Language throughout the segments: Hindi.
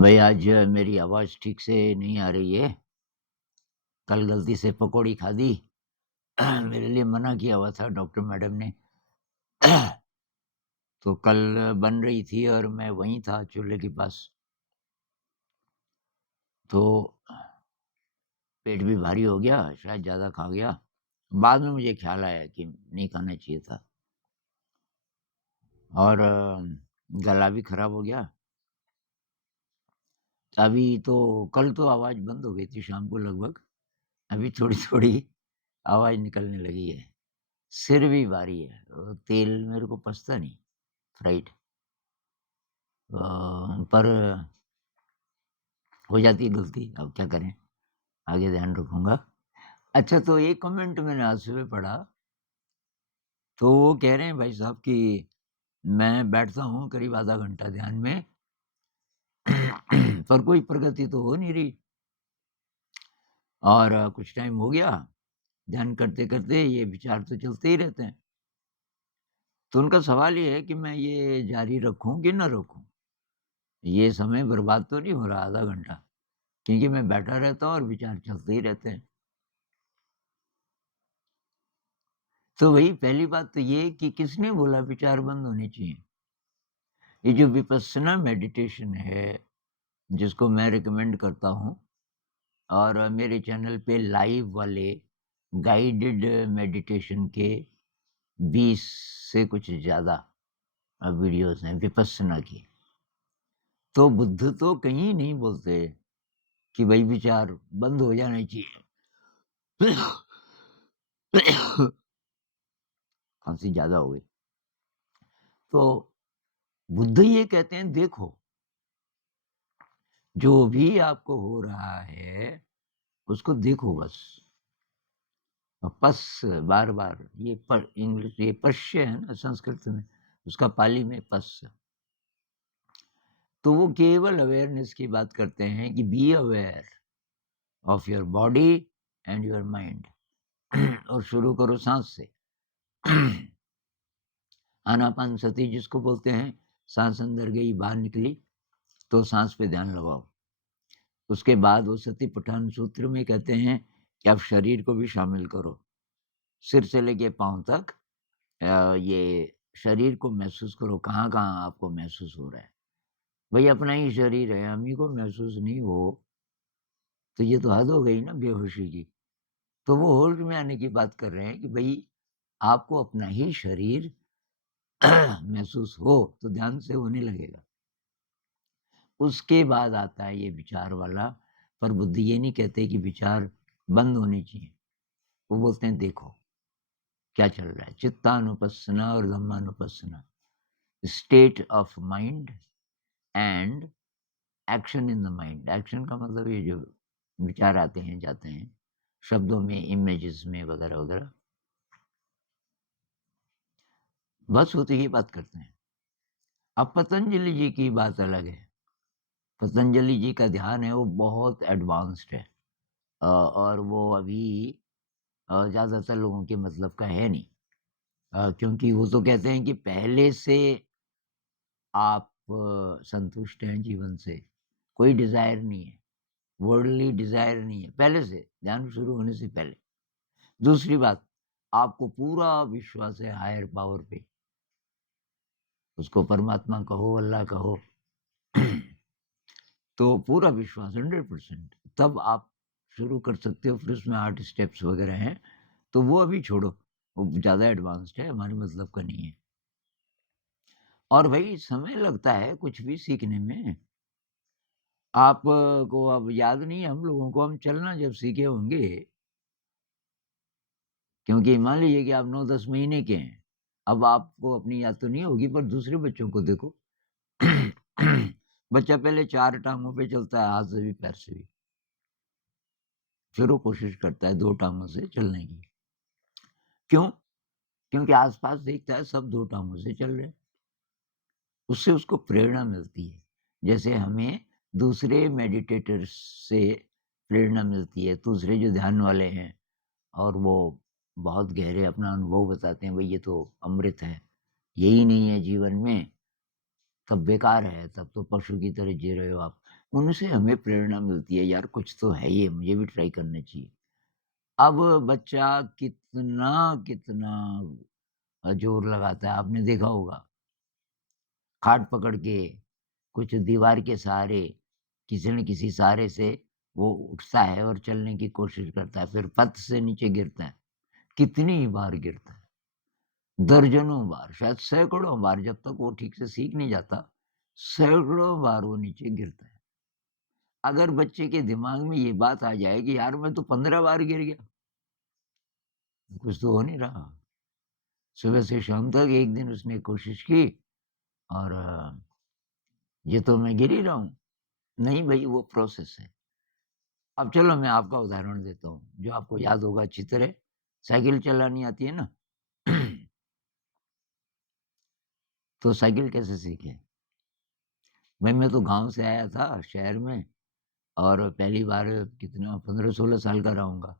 भाई आज मेरी आवाज़ ठीक से नहीं आ रही है। कल गलती से पकौड़ी खा दी। मेरे लिए मना किया हुआ था डॉक्टर मैडम ने। तो कल बन रही थी और मैं वहीं था चूल्हे के पास। तो पेट भी भारी हो गया, शायद ज़्यादा खा गया। बाद में मुझे ख़्याल आया कि नहीं खाना चाहिए था और गला भी ख़राब हो गया। अभी तो कल तो आवाज़ बंद हो गई थी शाम को लगभग। अभी थोड़ी-थोड़ी आवाज़ निकलने लगी है। सिर भी भारी है और तेल मेरे को पचता नहीं, फ्राइड। पर हो जाती है गलती, अब क्या करें? आगे ध्यान रखूँगा। अच्छा, तो एक कमेंट मैंने आज सुबह पढ़ा, तो वो कह रहे हैं भाई साहब कि मैं बैठता हूँ करीब आधा घंटा ध्यान में, पर कोई प्रगति तो हो नहीं रही और कुछ टाइम हो गया, ध्यान करते-करते ये विचार तो चलते ही रहते हैं। तो उनका सवाल ये है कि मैं ये जारी रखूँ कि ना रखूँ? ये समय बर्बाद तो नहीं हो रहा आधा घंटा? क्योंकि मैं बैठा रहता हूँ और विचार चलते ही रहते हैं। तो वही पहली बात तो ये कि किसने बोला विचार बंद होने चाहिए? ये जो विपस्सना मेडिटेशन है, जिसको मैं रिकमेंड करता हूँ और मेरे चैनल पे लाइव वाले गाइडेड मेडिटेशन के 20 से कुछ ज़्यादा वीडियोज़ हैं विपस्सना की। तो बुद्ध तो कहीं नहीं बोलते कि भई विचार बंद हो जाने चाहिए। खाँसी ज़्यादा हो गई। तो बुद्ध ये कहते हैं देखो, जो भी आपको हो रहा है, उसको देखो बस। पस बार-बार ये प इंग्लिश ये पश्य है ना संस्कृत में, उसका पाली में पस। तो वो केवल अवेयरनेस की बात करते हैं कि be aware of your body and your mind. और शुरू करो साँस से। आनापानसति जिसको बोलते हैं, साँस अंदर गई, बाहर निकली, तो साँस पे ध्यान लगाओ। उसके बाद वो सतिपट्ठान सूत्र में कहते हैं कि आप शरीर को भी शामिल करो। सिर से लेके पाँव तक ये शरीर को महसूस करो, कहाँ-कहाँ आपको महसूस हो रहा है। भई अपना ही शरीर है, हम ही को महसूस नहीं हो, तो ये तो हद हो गई ना बेहोशी की। तो वो होश में आने की बात कर रहे हैं कि भई आपको अपना ही शरीर महसूस हो, तो ध्यान से होने लगेगा। उसके बाद आता है ये विचार वाला, पर बुद्ध ये नहीं कहते कि विचार बंद होने चाहिए। वो बोलते हैं देखो, क्या चल रहा है? चित्तानुपस्सना और धम्मानुपस्सना, state of mind and action in the mind. Action का मतलब ये जो विचार आते हैं, जाते हैं, शब्दों में, इमेजेस में वगैरह-वगैरह, बस उतनी ही बात करते हैं। अब पतंजलि जी की बात अलग है। पतंजलि जी का ध्यान है वो बहुत एडवांस्ड है और वो अभी ज़्यादातर लोगों के मतलब का है नहीं। क्योंकि वो तो कहते हैं कि पहले से आप संतुष्ट हैं जीवन से, कोई डिज़ायर नहीं है, वर्ल्डली डिज़ायर नहीं है, पहले से, ध्यान शुरू होने से पहले। दूसरी बात, आपको पूरा विश्वास है हायर पावर पे, उसको परमात्मा कहो, अल्लाह कहो। तो पूरा विश्वास 100%, तब आप शुरू कर सकते हो, फिर उसमें 8 स्टेप्स वगैरह हैं, तो वो अभी छोड़ो, वो ज़्यादा एडवांस्ड है, हमारे मतलब का नहीं है। और भई समय लगता है कुछ भी सीखने में। आप को अब याद नहीं है हम लोगों को, हम चलना जब सीखे होंगे, क्योंकि मान लीजिए कि आप 9-10 महीने के हैं, अब आपको अपनी याद तो नहीं होगी, पर दूसरे बच्चों को देखो। बच्चा पहले 4 टाँगों पे चलता है, हाथ से भी, पैर से भी, फिर वो कोशिश करता है 2 टाँगों से चलने की। क्यों? क्योंकि आस-पास देखता है सब 2 टाँगों से चल रहे हैं, उससे उसको प्रेरणा मिलती है। जैसे हमें दूसरे मेडिटेटर्स से प्रेरणा मिलती है, दूसरे जो ध्यान वाले हैं और वो बहुत गहरे अपना अनुभव बताते हैं, भई ये तो अमृत है, यही नहीं है जीवन में, तब बेकार है, तब तो पशु की तरह जी रहे हो आप। उनसे हमें प्रेरणा मिलती है, यार कुछ तो है ये, मुझे भी ट्राई करना चाहिए। अब बच्चा कितना ज़ोर लगाता है, आपने देखा होगा। खाट पकड़ के, कुछ दीवार के सहारे, किसी न किसी सहारे से वो उठता है और चलने की कोशिश करता है, फिर पथ से नीचे गिरता है। कितनी बार गिरता है, दर्जनों बार, शायद सैकड़ों बार, जब तक वो ठीक से सीख नहीं जाता, सैकड़ों बार वो नीचे गिरता है। अगर बच्चे के दिमाग में ये बात आ जाए कि यार मैं तो 15 बार गिर गया, कुछ तो हो नहीं रहा। सुबह से शाम तक एक दिन उसने कोशिश की और ये तो मैं गिर ही रहा हूँ। नहीं भई, वो प्रोसेस है। अब चलो मैं आपका उदाहरण देता हूँ, जो आपको याद होगा अच्छी तरह। साइकिल चलानी आती है ना? तो साइकिल कैसे सीखे? भाई मैं तो गाँव से आया था शहर में, और पहली बार कितना 15-16 साल का रहा हूँगा।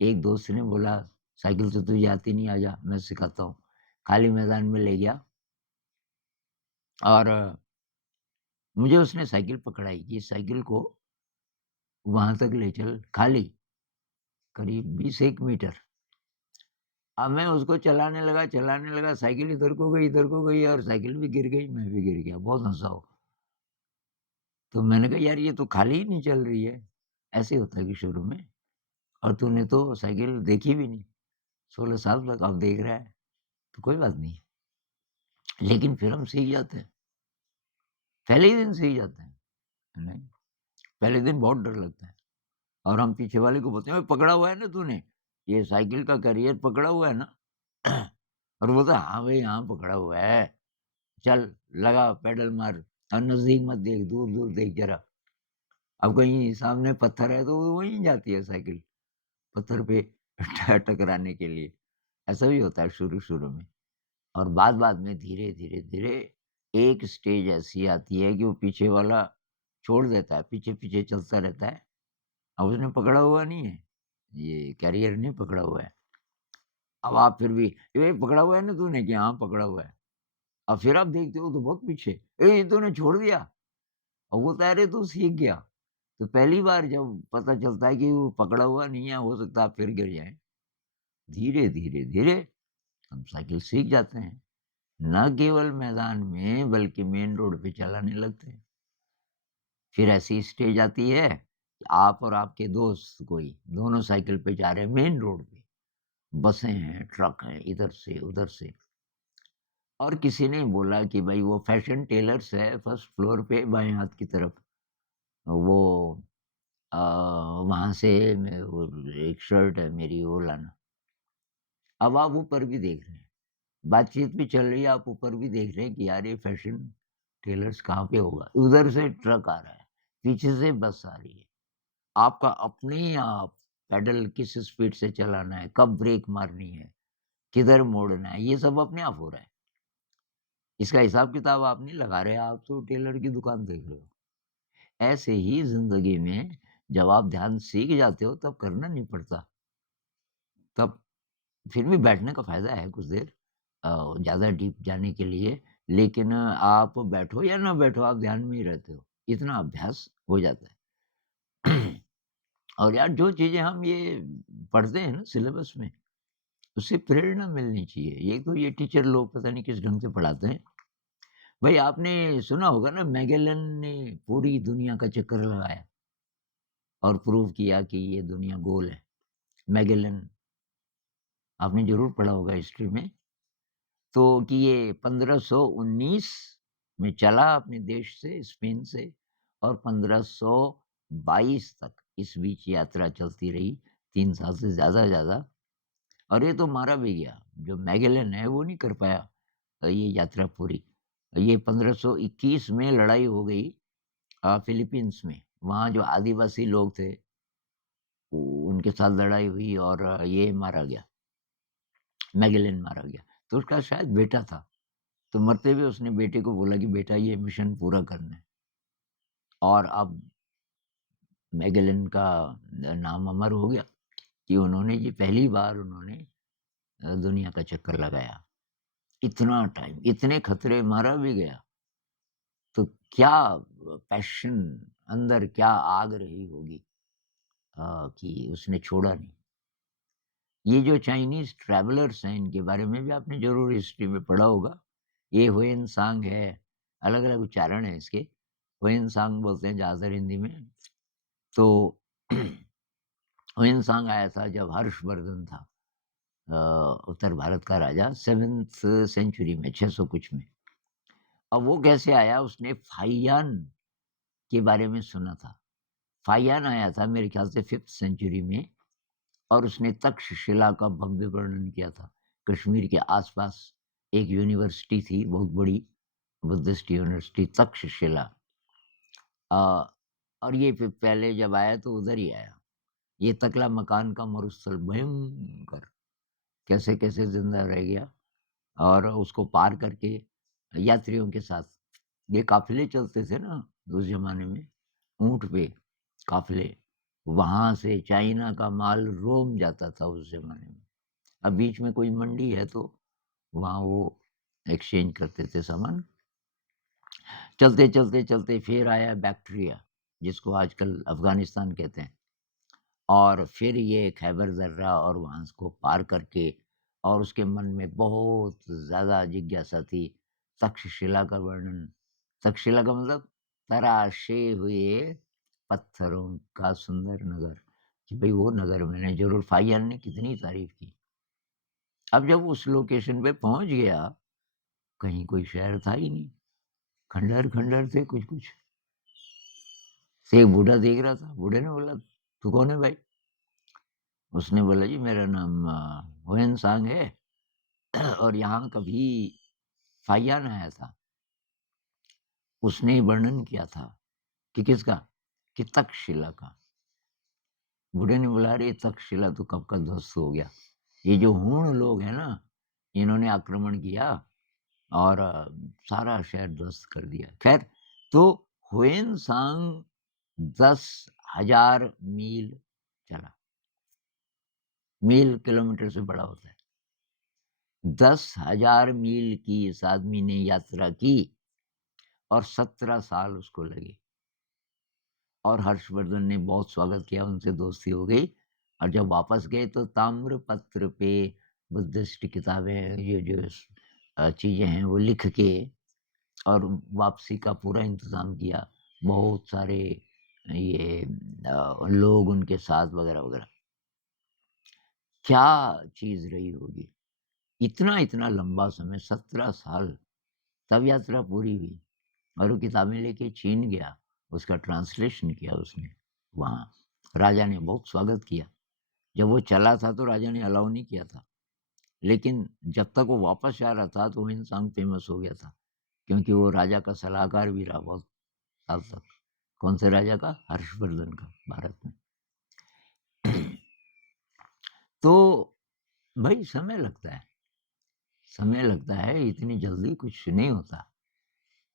एक दोस्त ने बोला, "साइकिल तो तुझे आती नहीं, आजा मैं सिखाता हूँ।" खाली मैदान में ले गया और मुझे उसने साइकिल पकड़ाई कि साइकिल को वहाँ तक ले चल, खाली करीब 20 1 मीटर। अब मैं उसको चलाने लगा, साइकिल इधर को गई और साइकिल भी गिर गई, मैं भी गिर गया, बहुत हँसा वो। तो मैंने कहा, "यार ये तो खाली ही नहीं चल रही है।" ऐसे होता है कि शुरू में, और तूने तो साइकिल देखी भी नहीं, 16 साल तक अब देख रहा है, तो कोई बात नहीं। लेकिन फिर हम सीख जाते हैं, पहले ही दिन सीख जाते हैं। नहीं, पहले दिन बहुत डर लगता है और हम पीछे वाले को बोलते हैं, "ओए पकड़ा हुआ है ना तूने? ये साइकिल का कैरियर पकड़ा हुआ है ना?" और वो बोलता है, "हाँ भाई, हाँ पकड़ा हुआ है। चल लगा पेडल मार और नज़दीक मत देख, दूर-दूर देख ज़रा।" अब कहीं सामने पत्थर है तो वो वहीं जाती है साइकिल, पत्थर पे टकराने के लिए। ऐसा भी होता है शुरू-शुरू में, और बाद-बाद में धीरे-धीरे एक स्टेज ऐसी आती है कि वो पीछे वाला छोड़ देता है, पीछे-पीछे चलता रहता है। अब उसने पकड़ा हुआ नहीं है, ये कैरियर नहीं पकड़ा हुआ है। अब आप फिर भी, "ये पकड़ा हुआ है ना तूने?" कि "हाँ, पकड़ा हुआ है।" अब फिर आप देखते हो तो बहुत पीछे, "ए, ये तूने छोड़ दिया?" और वो बोलता है, "अरे तू सीख गया।" तो पहली बार जब पता चलता है कि वो पकड़ा हुआ नहीं है, हो सकता है आप फिर गिर जाएँ। धीरे-धीरे हम साइकिल सीख जाते हैं। ना केवल मैदान में बल्कि मेन रोड पे चलाने लगते हैं। फिर ऐसी स्टेज आती है कि आप और आपके दोस्त कोई दोनों साइकिल पे जा रहे हैं मेन रोड पे। बसें हैं, ट्रक हैं, इधर से उधर से, और किसी ने बोला कि भाई वो फैशन टेलर्स है फर्स्ट फ्लोर पे बाएँ हाथ की तरफ। वो अ, वहाँ से मैं वो एक शर्ट है मेरी वो लाना। अब आप ऊपर भी देख रहे हैं, बातचीत भी चल रही है, आप ऊपर भी देख रहे हैं कि यार ये फैशन टेलर्स कहाँ पे होगा? उधर से ट्रक आ रहा है, पीछे से बस आ रही है। आपका अपने आप पेडल किस स्पीड से चलाना है, कब ब्रेक मारनी है, किधर मोड़ना है, ये सब अपने आप हो रहा है। इसका हिसाब-किताब आप नहीं लगा रहे, आप तो टेलर की दुकान देख रहे हो। ऐसे ही ज़िंदगी में जब आप ध्यान सीख जाते हो तब करना नहीं पड़ता। तब फिर भी बैठने का फ़ायदा है कुछ देर, ज़्यादा डीप जाने के लिए, लेकिन आप बैठो या ना बैठो, आप ध्यान में ही रहते हो। इतना अभ्यास हो जाता है। और यार जो चीज़ें हम ये पढ़ते हैं ना सिलेबस में, उससे प्रेरणा मिलनी चाहिए। ये तो ये टीचर लोग पता नहीं किस ढंग से पढ़ाते हैं। भाई आपने सुना होगा ना, मैगेलन ने पूरी दुनिया का चक्कर लगाया और प्रूव किया कि ये दुनिया गोल है। मैगेलन आपने ज़रूर पढ़ा होगा हिस्ट्री में। तो कि ये 1519 में चला अपने देश से, स्पेन से, और 1522 तक इस बीच यात्रा चलती रही, 3 साल से ज़्यादा। और ये तो मारा भी गया, जो मैगेलन है वो नहीं कर पाया ये यात्रा पूरी। ये 1521 में लड़ाई हो गई फिलीपींस में, वहाँ जो आदिवासी लोग थे, उनके साथ लड़ाई हुई और ये मारा गया, मैगेलन मारा गया। तो उसका शायद बेटा था, तो मरते हुए उसने बेटे को बोला कि बेटा ये मिशन पूरा करना है। और अब मैगेलन का नाम अमर हो गया कि उन्होंने ये पहली बार उन्होंने दुनिया का चक्कर लगाया। इतना टाइम, इतने खतरे, मारा भी गया। क्या पैशन, अंदर क्या आग रही होगी कि उसने छोड़ा नहीं। ये जो चाइनीज़ ट्रैवलर्स हैं, इनके बारे में भी आपने ज़रूर हिस्ट्री में पढ़ा होगा। ये हुएन सांग है, अलग-अलग उच्चारण है इसके। हुएन सांग बोलते हैं ज़्यादातर हिंदी में। तो हुएन सांग आया था जब हर्षवर्धन था उत्तर भारत का राजा 7th सेंचुरी में 600 कुछ में। अब वो कैसे आया, उसने फाहियान के बारे में सुना था। फाहियान आया था मेरे ख्याल से 5th सेंचुरी में और उसने तक्षशिला का भव्य वर्णन किया था। कश्मीर के आस-पास एक यूनिवर्सिटी थी बहुत बड़ी, बुद्धिस्ट यूनिवर्सिटी तक्षशिला। अ, और ये फिर पहले जब आया तो उधर ही आया। ये तकला मकान का मरुस्थल भयंकर, कैसे-कैसे ज़िंदा रह गया और उसको पार करके यात्रियों के साथ ये काफ़िले चलते थे ना उस ज़माने में, ऊँट पे काफ़िले। वहाँ से चाइना का माल रोम जाता था उस ज़माने में। अब बीच में कोई मंडी है तो वहाँ वो एक्सचेंज करते थे सामान। चलते फिर आया बैक्ट्रिया, जिसको आजकल अफ़गानिस्तान कहते हैं। और फिर ये खैबर दर्रा और वहाँ उसको पार करके और उसके मन में बहुत ज़्यादा जिज्ञासा थी, तक्षशिला का वर्णन। तक्षशिला का मतलब तराशे हुए पत्थरों का सुंदर नगर, कि भई वो नगर मैंने ज़रूर फाहियान ने कितनी तारीफ़ की। अब जब उस लोकेशन पे पहुँच गया, कहीं कोई शहर था ही नहीं, खंडहर-खंडहर थे कुछ-कुछ। तो एक बूढ़ा देख रहा था, बूढ़े ने बोला, "तू कौन है भाई?" उसने बोला, "जी मेरा नाम हुएन सांग है और यहाँ कभी फाहियान आया था।" उसने वर्णन किया था कि किसका? कि तक्षशिला का। बूढ़े ने बोला, "अरे! तक्षशिला तो कब का ध्वस्त हो गया। ये जो हूण लोग हैं ना, इन्होंने आक्रमण किया और सारा शहर ध्वस्त कर दिया।" ख़ैर, तो हुएन सांग 10,000 मील चला। मील किलोमीटर से बड़ा होता है। 10,000 मील की इस आदमी ने यात्रा की और 17 साल उसको लगे और हर्षवर्धन ने बहुत स्वागत किया, उनसे दोस्ती हो गई और जब वापस गए तो ताम्रपत्र पे बुद्धिस्ट किताबें ये जो चीज़ें हैं वो लिख के और वापसी का पूरा इंतज़ाम किया। बहुत सारे ये लोग उनके साथ वगैरह-वगैरह। क्या चीज़ रही होगी? इतना-इतना लंबा समय 17 साल, तब यात्रा पूरी हुई और वो किताबें लेके चीन गया, उसका ट्रांसलेशन किया उसने वहाँ। राजा ने बहुत स्वागत किया। जब वो चला था तो राजा ने अलाउ नहीं किया था, लेकिन जब तक वो वापस जा रहा था तो हिन सांग फ़ेमस हो गया था, क्योंकि वो राजा का सलाहकार भी रहा बहुत साल तक। कौन से राजा का? हर्षवर्धन का, भारत में। तो भई समय लगता है, इतनी जल्दी कुछ नहीं होता।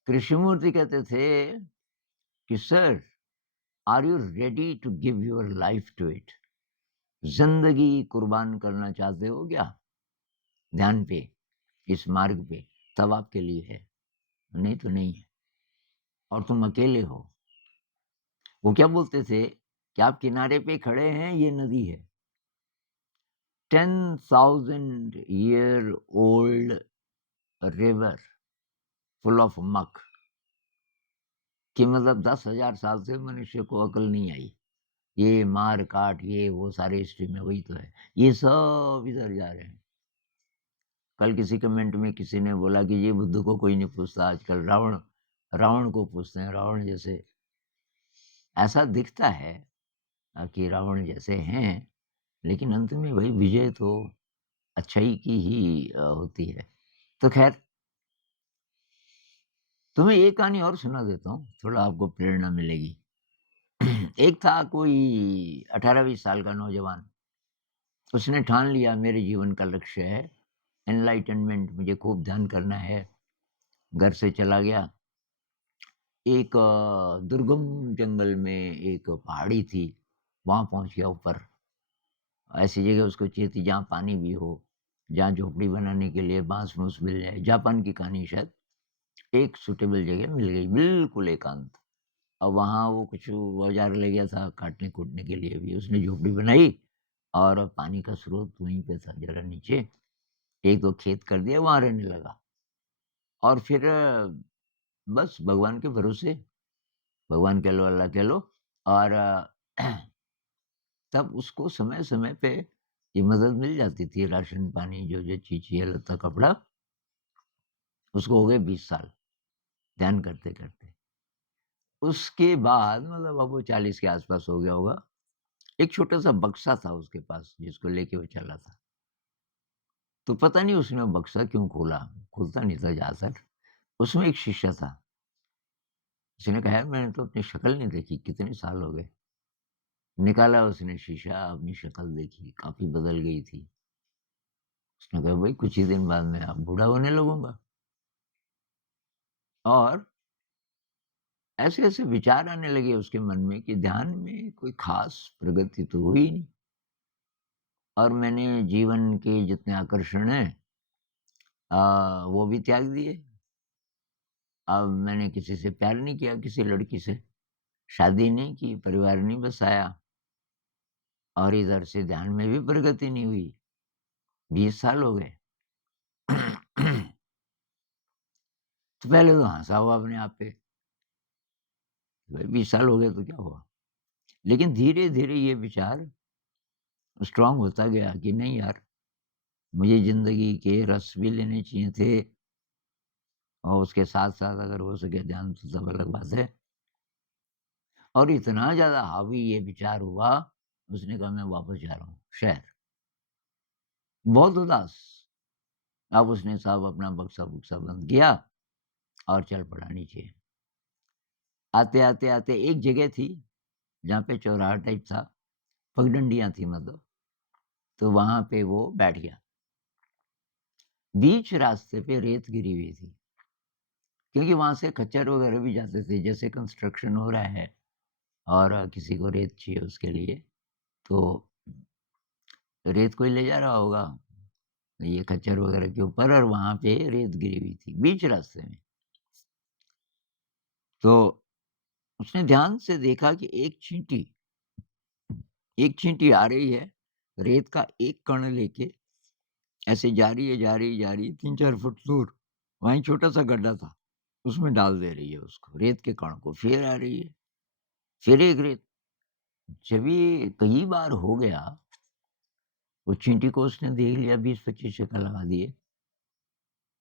कृष्णमूर्ति कहते थे कि sir, are you ready to give your life to it? ज़िंदगी कुर्बान करना चाहते हो क्या? ध्यान पे, इस मार्ग पे, तब आपके लिए है, नहीं तो नहीं है और तुम अकेले हो। वो क्या बोलते थे कि आप किनारे पे खड़े हैं, ये नदी है। 10,000 year old river full of मक, कि मतलब 10,000 साल से मनुष्य को अकल नहीं आई। ये मार-काट, ये वो सारे हिस्ट्री में वही तो है। ये सब इधर जा रहे हैं। कल किसी कमेंट में किसी ने बोला कि ये बुद्ध को कोई नहीं पूछता आजकल, रावण रावण को पूछते हैं, रावण जैसे। ऐसा दिखता है कि रावण जैसे हैं, लेकिन अंत में वही विजय तो अच्छाई की ही होती है। तो ख़ैर, तुम्हें एक कहानी और सुना देता हूँ, थोड़ा आपको प्रेरणा मिलेगी। एक था कोई 18-20 साल का नौजवान, उसने ठान लिया मेरे जीवन का लक्ष्य है एनलाइटनमेंट, मुझे खूब ध्यान करना है। घर से चला गया, एक दुर्गम जंगल में एक पहाड़ी थी, वहाँ पहुँच गया ऊपर। ऐसी जगह उसको चाहिए थी जहाँ पानी भी हो, जहाँ झोपड़ी बनाने के लिए बाँस-वूँस मिल जाए, जापान की कहानी शायद। एक सूटेबल जगह मिल गई, बिल्कुल एकांत। अब वहाँ वो कुछ औज़ार ले गया था काटने-कूटने के लिए भी, उसने झोपड़ी बनाई और पानी का स्रोत वहीं पे था ज़रा नीचे, 1-2 खेत कर दिया, वहाँ रहने लगा। और फिर बस भगवान के भरोसे, भगवान कह लो, अल्लाह कह लो। और तब उसको समय-समय पे ये मदद मिल जाती थी, राशन पानी जो-जो चीज़ चाहिए, लत्ता कपड़ा। उसको हो गए 20 साल ध्यान करते-करते। उसके बाद मतलब अब वो 40 के आस-पास हो गया होगा। एक छोटा-सा बक्सा था उसके पास जिसको लेके वो चला था। तो पता नहीं उसने वो बक्सा क्यों खोला? खुलता नहीं था जहाँ तक। उसमें एक शीशा था। उसने कहा, "यार मैंने तो अपनी शक्ल नहीं देखी, कितने साल हो गए।" निकाला उसने शीशा, अपनी शक्ल देखी, काफ़ी बदल गई थी। उसने कहा, "भई कुछ ही दिन बाद मैं अब बूढ़ा होने लगूँगा।" और ऐसे-ऐसे विचार आने लगे उसके मन में कि ध्यान में कोई ख़ास प्रगति तो हुई ही नहीं, और मैंने जीवन के जितने आकर्षण हैं वो भी त्याग दिए। अब मैंने किसी से प्यार नहीं किया, किसी लड़की से, शादी नहीं की, परिवार नहीं बसाया, और इधर से ध्यान में भी प्रगति नहीं हुई। 20 साल हो गए। तो पहले तो हँसा हुआ अपने आप पे, भाई 20 साल हो गए तो क्या हुआ? लेकिन धीरे-धीरे ये विचार स्ट्रॉन्ग होता गया कि नहीं यार, मुझे ज़िंदगी के रस भी लेने चाहिए थे, और उसके साथ-साथ अगर हो सके ध्यान तो सब अलग बात है। और इतना ज़्यादा हावी ये विचार हुआ, उसने कहा मैं वापस जा रहा हूँ शहर। बहुत उदास। अब उसने साहब अपना बक्सा-बुक्सा बंद किया और चल पड़ा नीचे। आते-आते एक जगह थी, जहाँ पे चौराहा टाइप था, पगडंडियाँ थी मतलब, तो वहाँ पे वो बैठ गया। बीच रास्ते पे रेत गिरी हुई थी, क्योंकि वहाँ से खच्चर वगैरह भी जाते थे, जैसे कंस्ट्रक्शन हो रहा है और किसी को रेत चाहिए उसके लिए, तो रेत कोई ले जा रहा होगा, ये खच्चर वगैरह के ऊपर, और वहाँ पे रेत गिरी हुई थी, बीच रास्ते में। तो उसने ध्यान से देखा कि एक चींटी आ रही है, रेत का एक कण लेके ऐसे जा रही है, जा रही है, जा रही है, 3-4 फुट दूर, वहीं छोटा-सा गड्ढा था, उसमें डाल दे रही है उसको, रेत के कण को, फिर आ रही है, फिर एक रेत। जब ये कई बार हो गया, वो चींटी को उसने देख लिया, 20-25 चक्कर लगा दिए,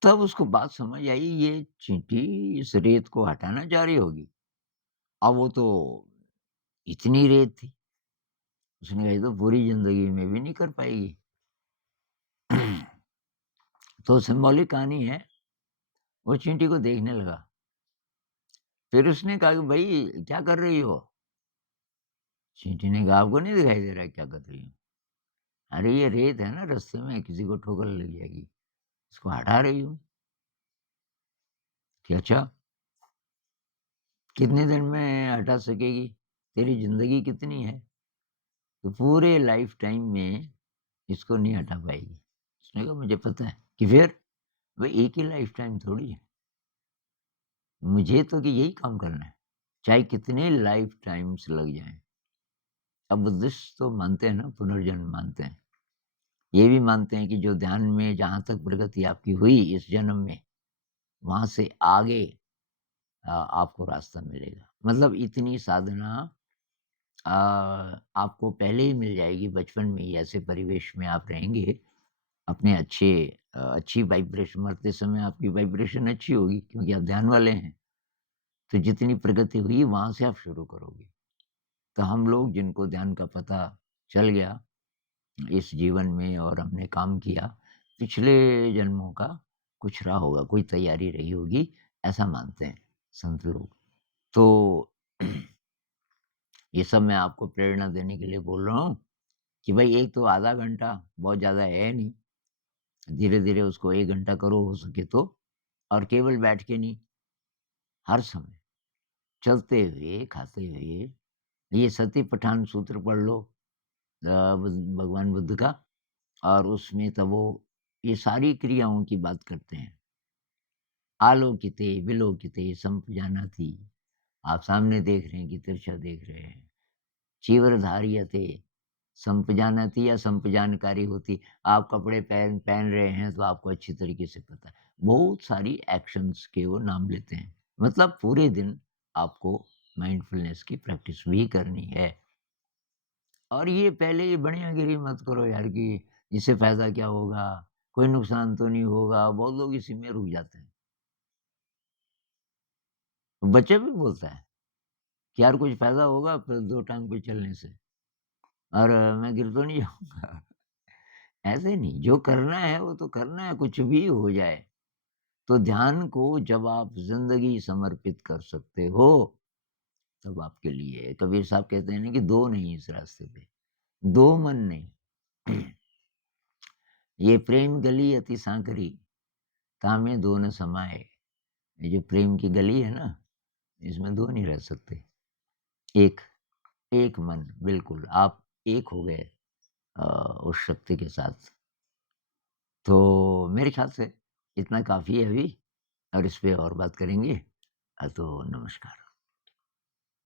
तब उसको बात समझ आई, ये चींटी इस रेत को हटाना चाह रही होगी। अब वो तो इतनी रेत थी, उसने कहा ये तो पूरी ज़िंदगी में भी नहीं कर पाएगी। तो सिम्बॉलिक कहानी है, वो चींटी को देखने लगा। फिर उसने कहा कि भई क्या कर रही हो? चींटी ने कहा, आपको नहीं दिखाई दे रहा है क्या कर रही हूँ? अरे ये रेत है ना रास्ते में, किसी को ठोकर लग जाएगी, इसको हटा रही हूँ। कि अच्छा, कितने दिन में हटा सकेगी? तेरी ज़िंदगी कितनी है? तो पूरे लाइफ़ टाइम में इसको नहीं हटा पाएगी। उसने कहा मुझे पता है। कि फिर? भई एक ही लाइफ़ टाइम थोड़ी है, मुझे तो कि यही काम करना है, चाहे कितने लाइफ़ टाइम्स लग जाएँ। अब बुद्धिस्ट तो मानते हैं ना, पुनर्जन्म मानते हैं। ये भी मानते हैं कि जो ध्यान में जहाँ तक प्रगति आपकी हुई इस जन्म में, वहाँ से आगे आपको रास्ता मिलेगा। मतलब इतनी साधना अ, आपको पहले ही मिल जाएगी, बचपन में ही ऐसे परिवेश में आप रहेंगे, अपने अच्छी वाइब्रेशन, मरते समय आपकी वाइब्रेशन अच्छी होगी क्योंकि आप ध्यान वाले हैं। तो जितनी प्रगति हुई वहाँ से आप शुरू करोगे। तो हम लोग जिनको ध्यान का पता चल गया इस जीवन में और हमने काम किया, पिछले जन्मों का कुछ रहा होगा, कोई तैयारी रही होगी, ऐसा मानते हैं संत लोग। तो ये सब मैं आपको प्रेरणा देने के लिए बोल रहा हूँ कि भाई एक तो आधा घंटा बहुत ज़्यादा है नहीं, धीरे-धीरे उसको 1 घंटा करो हो सके तो, और केवल बैठ के नहीं, हर समय, चलते हुए, खाते हुए, ये सती पठान सूत्र पढ़ लो, भगवान बुद्ध का, और उसमें तब वो ये सारी क्रियाओं की बात करते हैं। आलोकिते विलोकिते संपजानाति। आप सामने देख रहे हैं कि तिरछा देख रहे हैं। चीवरधार्यते संपजानाति या संपजानकारी होती। आप कपड़े पहन पहन रहे हैं तो आपको अच्छी तरीके से पता है। बहुत सारी एक्शंस के वो नाम लेते हैं। मतलब पूरे दिन आपको माइंडफुलनेस की प्रैक्टिस भी करनी है। और ये पहले ये बढ़ियागिरी मत करो यार कि इससे फ़ायदा क्या होगा? कोई नुकसान तो नहीं होगा? बहुत लोग इसी में रुक जाते हैं। बच्चा भी बोलता है कि यार कुछ फ़ायदा होगा फिर 2 टाँग पे चलने से और मैं गिर तो नहीं जाऊँगा। ऐसे नहीं, जो करना है वो तो करना है, कुछ भी हो जाए। तो ध्यान को जब आप ज़िंदगी समर्पित कर सकते हो, तब आपके लिए है। कबीर साहब कहते हैं ना कि 2 नहीं इस रास्ते पे, 2 मन नहीं। ये प्रेम गली अति सांकरी, तामे 2 न समाये। ये जो प्रेम की गली है ना, इसमें 2 नहीं रह सकते। एक, एक मन बिल्कुल, आप एक हो गए अ, उस शक्ति के साथ। तो मेरे ख़्याल से इतना काफ़ी है अभी और इस पे और बात करेंगे। तो नमस्कार।